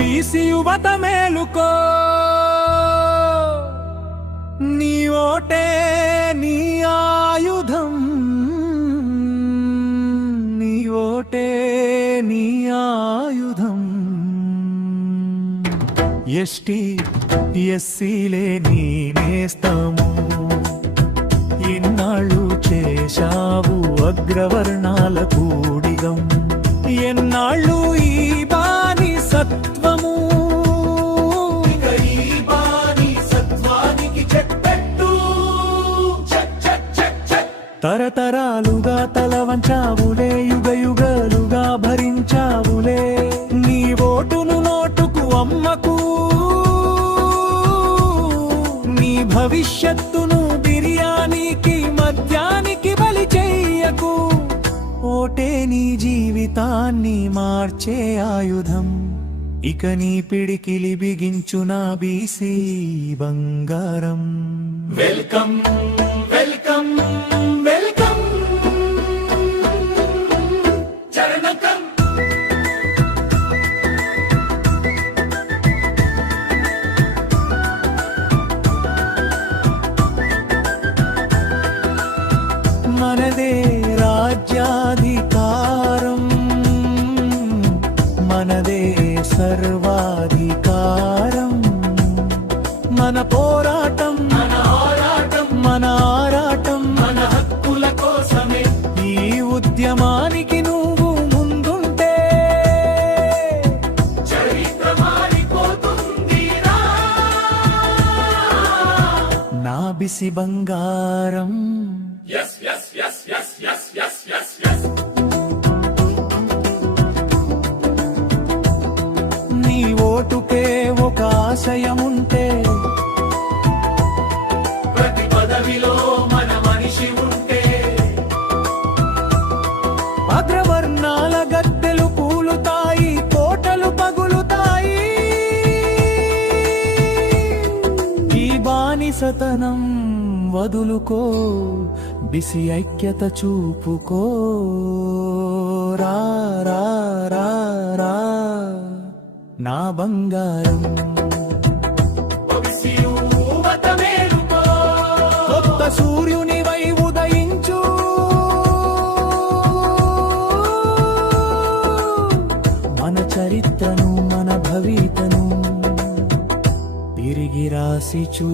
BC యువత మేలుకో, నీ ఓటే నీ ఆయుధం, నీ ఓటే నీ ఆయుధం. ఎస్టీ ఎస్సీలే నీ నేస్తము, ఇన్నాళ్ళు చేశావు అగ్రవర్ణాల కూడిగం. ఎన్నాళ్ళు ఈ బానిసత్వము, ఇక ఈ బానిసత్వానికి చెప్పెట్టు. తరతరాలుగా తల వంచావులే, యుగ యుగాలుగా భరించావులే. నీ ఓటును నోటుకు అమ్మకు, నీ భవిష్యత్తును బిర్యానీకి మద్యానికి బలి చెయ్యకు. ఓటే నీ జీవితాన్ని మార్చే ఆయుధం, ఇక నీ పిడికిలి బిగించు నా బీసీ బంగారం. వెల్కమ్ వెల్కమ్ వెల్కమ్ చరణకం. మనదే రాజ్యాధికారం, మనదే సర్వాధికారం. మన పోరాటం మన ఆరాటం, మన ఆరాటం మన హక్కుల కోసమే. ఈ ఉద్యమానికి నువ్వు ముందుంటే చరిత్ర మారిపోతుందిరా నా బిసి బంగారం. Yes, yes, yes, yes, yes, yes, yes, yes. నీ ఓటుకే ఒక ఆశయముంటే, ప్రతి పదవిలో మన మనిషి ఉంటే, అగ్రవర్ణాల గద్దెలు కూలుతాయి, కోటలు పగులుతాయి. ఈ బానిసతనం వదులుకో, బిసి ఐక్యత చూపుకో. రా రా రా రా నా బంగారం. కొత్త సూర్యునివై ఉదయించు, మన చరిత్రను మన భవితను తిరిగి రాసి చూ.